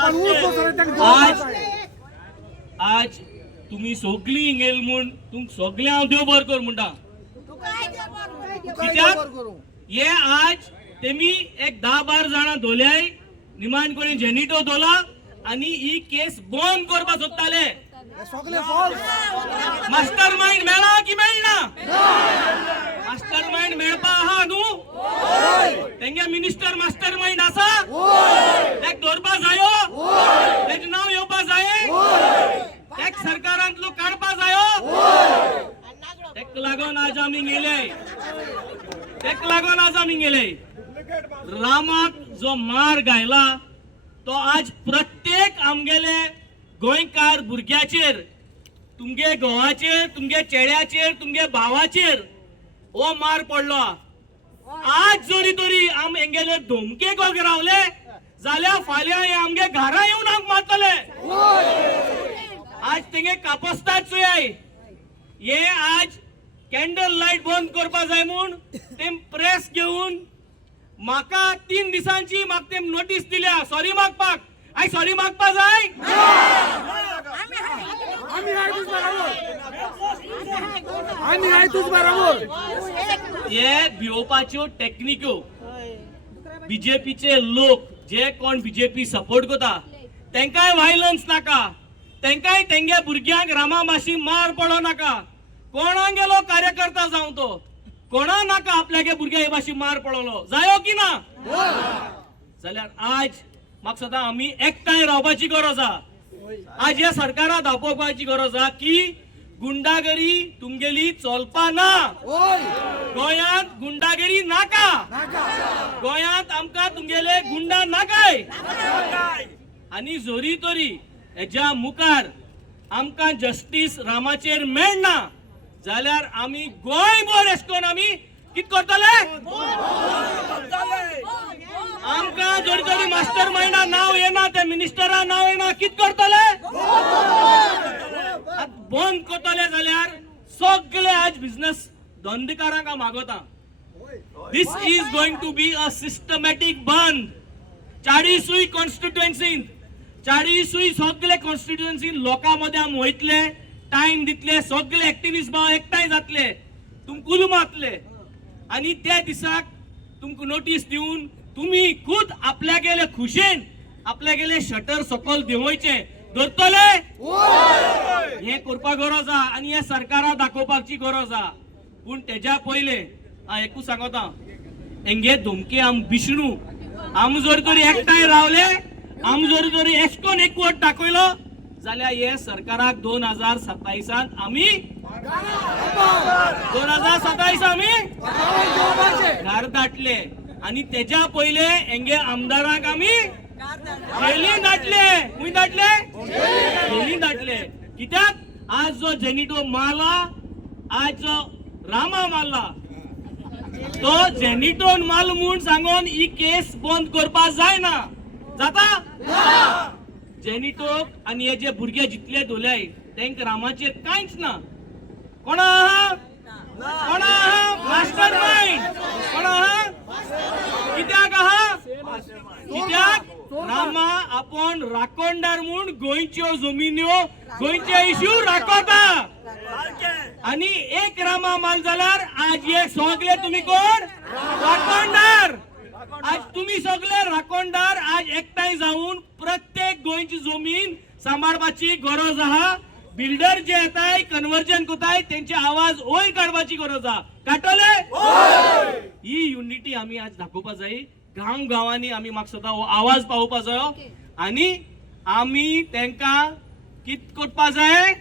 आज आज तुम्ही सगळी इंगेल म्हूण तुम सगळे हांव देव बर कर म्हणटा कित्याक हे आज तेमी एक 10-12 जाणां धोल्याय निमान कोणी जेनिटो धोला आणि ही केस बंद करपा सोदताले मास्टर माइंड मेळा की मेळना मास्टर माइंड मेळपा आहा न्हू तेंगे मिनिस्टर मास्टर माइंड आसा तेक धरपा जायो तेज नाव येवपा जाये तेक सरकारांतलो काडपा जायो तेक लागून आज आमी गेले रामाक जो मार घायला तो आज प्रत्येक आमगेले गोंयकार भुरग्याचेर तुमगे घोवाचेर तुमगे चेड्याचेर तुमगे भावाचेर हो मार पडलो आज जोरी तोरी आम हेंगेले धमके गोग रावले जाल्यार फाल्यां हे आमगे घरा येवन आमक मारतले आज तेंगे कापस्ताद चोयाय हे आज कॅन्डल लाईट बंद करपा जाय म्हूण तेम प्रेस घेवन म्हाका 3 दिसांची म्हाका तेम नोटीस दिल्या सॉरी मागपाक आय सॉरी मागपा जाय हे भिवपाच्यो टॅक्निक्यो बीजेपीचे लोक जे कोण बीजेपी सपोर्ट करता तेंकाय व्हायलन्स नाका तेंकाय तेंगे भुरग्यांक रामामाशी मार पडो नाका कोणा गेलो कार्यकर्ता जावं तो कोणा नाका आपल्यागे भुरग्या हे भाशी मार पडलो जायो की ना जाल्यार आज म्हाका सदां आमी एकठांय रावपाची गरज आहा आज ह्या सरकाराक दाखोवपाची गरज आहा की गुंडागरी तुमगेली चलपा ना गोंयांत गुंडागिरी नाका गोंयांत आमकां तुमगेले गुंडा नाकाय आनी जोरी तोरी हेच्या मुखार आमकां जस्टीस रामाचेर मेळना जाल्यार आमी गोंयभर एसकोन आमी कित करतले आमकां जोरी तोरी मास्टर माइंडा नाव येना ते मिनिस्टरा नाव येना कित करतले बंद करतले जाल्यार सगळे आज बिझनेस धंदेकारांक मागता this is going to be a systematic बंद 40 कॉन्स्टिट्युएन्सीन 40 सगळे कॉन्स्टिट्युएन्सीन लोकांमध्ये आम वयतले टाइम दितले सगळे एक्टिविस्ट भाव एकठांय जातले तुमकां उलमातले आणि त्या दिसाक तुमकां नोटीस दिवन तुम्ही खुद आपल्या गेले खुशेन आपल्या गेले शटर सकल देंवयचे धरतले हे करपा गरज आहा आणि हे सरकाराक दाखोवपाची गरज आहा पूण तेच्या पयले हांव एकूच सांगता हेंगे धमकी आम विष्णू आम जर तरी एकठांय रावले आम जर तरी एशकोन एकवट दाखयलो जाल्यार हे सरकाराक 2027 आमी 2027 आमी घर धाडले आणि तेच्या पयले हेंगे आमदारांक आमी जेलीन धाडले खूंय धाडले जेलीन धाडले कित्याक आज जो जेनिटो मारला आज जो रामा मारला तो जेनिटोन माल म्हूण सांगून ही केस बंद करपा जायना जाता जेनिटो आणि हे जे भुरगे जितले धोल्याय तेंक रामाचेर कांयच ना कोणा आहा मास्टर माइंड कोणा आहा कित्याक आहा कित्याक रामा आपण राखणदार म्हूण गोंयच्यो जमिन्यो गोंयचे इश्यू राखता आणि एक रामा माल जाल्यार आज हे सगळे तुम्ही कोण राखणदार आज तुम्ही सगळे राखणदार आज एकठांय जाऊन प्रत्येक गोंयची जमीन सांबाळपाची गरज आहा बिल्डर जे येताय कन्वर्जन कोताय त्यांचे आवाज ओय काढपाची गरज आहा काटले ही युनिटी आम्ही आज दाखोवपा जाय गांव गावांनी आम्ही म्हाका सदां हो आवाज पावोवपा जायो आणि आम्ही तेंका कित करपा जाय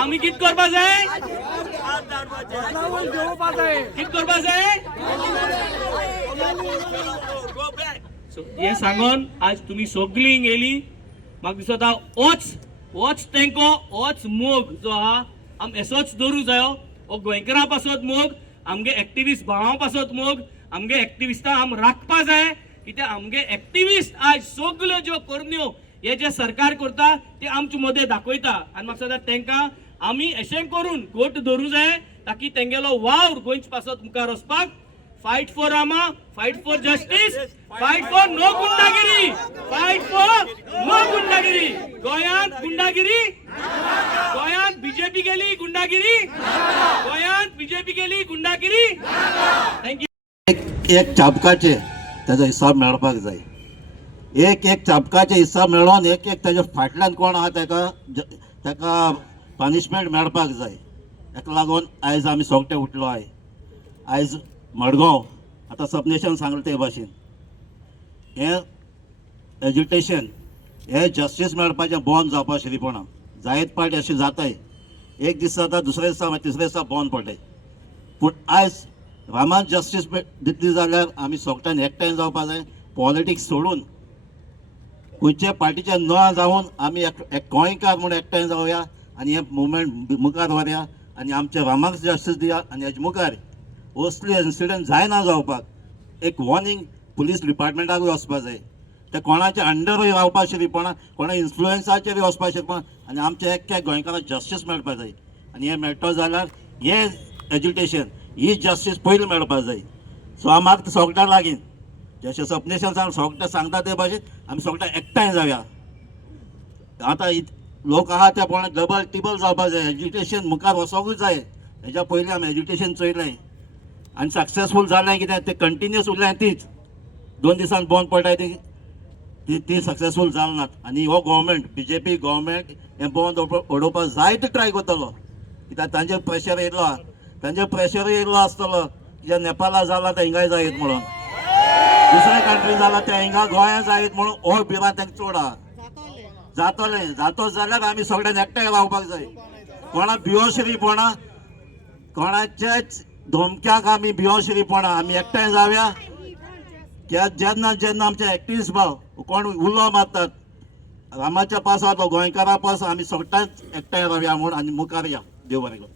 आम्ही कित करपा जाय कित करपा जाय हे सांगून आज तुम्ही सगळीं गेली म्हाका दिसता होच तेंको होच मोग जो आहा आम एसोच दवरूं जायो हो गोंयकारां पासत मोग आमगे एक्टिविस्ट भावां पासत मोग आमगे एक्टिविस्टां आम राखपा जाय कित्याक आमगे एक्टिविस्ट आज सगळ्यो ज्यो करण्यो हे जे सरकार करता ते आमचे मदें दाखयता आनी म्हाका दिसता तेंकां आमी अशें करून गोट धरूं जाय ताकी तेंगेलो वावर गोंयचे पासत मुखार वचपाक fight for Rama, fight for justice, fight for no गुंडागिरी, फाईट फॉर नो गुंडागिरी. गोंयांत गुंडागिरी, गोंयांत बीजेपी गेली गुंडागिरी, गोंयांत बीजेपी गेली गुंडागिरी. थँक्यू. एक चाबकाचे त्याचा हिसाब मेळपाक जाय. एक चाबकाचे हिसाब मेळोन एक त्याच्या फाटल्यान कोण आहा ताका पनिशमेंट मेळपाक जाय. ताका लागून आयज आमी सोगटे उठलो आय. आयज मडगांव आतां सबनेशन सांगलें ते भाशेन हें एज्युटेशन हें जस्टीस मेळपाचें बंद जावपा शिरीपणा जायत पाटी अशें जाताय. एक दीस जाता, दुसरे दिसा मागीर तिसरे दिसा बंद पडटाय. पूण आयज रामान जस्टीस दितली जाल्यार आमी सोगट्यान एकठांय जावपा जाय. पॉलिटिक्स सोडून खंयचे पार्टीचे न जावन आमी एक गोंयकार म्हूण एकठांय जावया आनी हें मुवमेंट मुखार व्हरया आनी आमच्या रामाक जस्टीस दिया. आनी हेजे मुखार असले इन्सिडंट जायना जावपाक एक वॉर्निंग पुलीस डिपार्टमेंटाकूय वचपा जाय. ते कोणाच्या अंडरूय रावपा शिरीपणा, कोणा इन्फ्लुएन्साचेरूय वचपा शिरीपणा आनी आमच्या एक गोंयकाराक जस्टीस मेळपा जाय. आनी हें मेळटो जाल्यार हें एज्युटेशन ही जस्टीस पयलीं मेळपा जाय. सो हांव म्हाका सोगट्यां लागीं जशें सपनेशन सोगटे सांगता ते भाशेन आमी सोगटे एकठांय जावया. आतां लोक आहा ते कोणा डबल टिबल जावपा जाय. एज्युकेशन मुखार वचोंकूच जाय. हेज्या पयलीं आमी एज्युकेशन चोयलें आनी सक्सेसफूल जालें. कितें तें कंटिन्यूस उरलें तीच 2 दिसान बंद पडटाय ती सक्सेसफूल जाल नात. आनी हो गव्हर्मेंट बीजेपी गव्हर्मेंट हें बंद उडोवपाक जायते ट्राय करतलो. कित्याक तांचेर प्रेशर येयलो आहा. तांचेर प्रेशर येयलो आसतलो कित्याक नेपाळा जाला ते हिंगाय जायत म्हणून, दुसऱ्या कंट्री जाला ते हिंगा गोंया जायत म्हणून हो भिरांत तांकां चड आहा. जातो जाल्यार आमी सगळ्यांनी एकठांय रावपाक जाय. कोणा भिवोशिरीपणा, कोणाचेच धमक्याक आमी भिवोशिरीपणा आमी एकठांय जावया. जेन्ना आमचे एक्टिव्हिस्ट भाव कोण उलो मारतात रामाच्या पासार तो गोंयकारा पास आमी सगळ्यांच एकठांय रावया म्हूण आनी मुखार या. देव बरें करूं.